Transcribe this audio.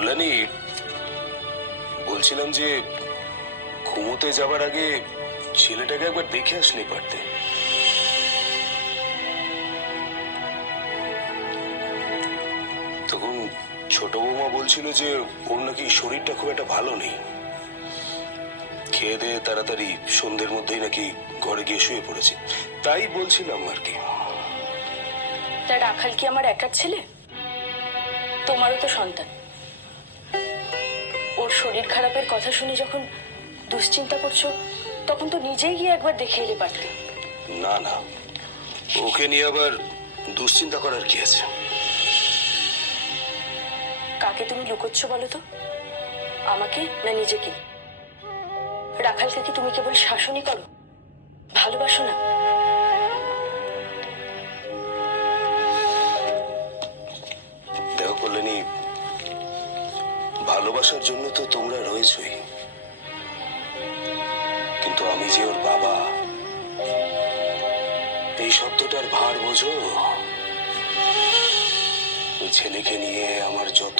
কল্যাণী, বলছিলাম যে ঘুমোতে যাবার আগে ছেলেটাকে একবার দেখে আসলে পারতে। তখন ছোট বৌমা বলছিল যে ওর নাকি শরীরটা খুব একটা ভালো নেই, খেয়ে দিয়ে তাড়াতাড়ি সন্ধ্যের মধ্যেই নাকি ঘরে গিয়ে শুয়ে পড়েছে। তাই বলছিলাম আর কি। তা রাখাল কি আমার একার ছেলে? তোমারও তো সন্তান। ওর শরীর খারাপের কথা শুনে যখন দুশ্চিন্তা করছো, তখন তো নিজেই গিয়ে একবার দেখে এলে পারতে। না না, ওকে নিয়ে আবার দুশ্চিন্তা করার কি আছে? কাকে তুমি লুকোচ্ছ বলো তো, আমাকে না নিজেকে? রাখালকে কি তুমি কেবল শাসনই করো, ভালোবাসো না? দেখো কল্যাণী, ভালোবাসার জন্য তো তোমরা রয়েছই, কিন্তু আমি যে ওর বাবা, এই শব্দটার ভার বোঝো? ওই ছেলেকে নিয়ে আমার যত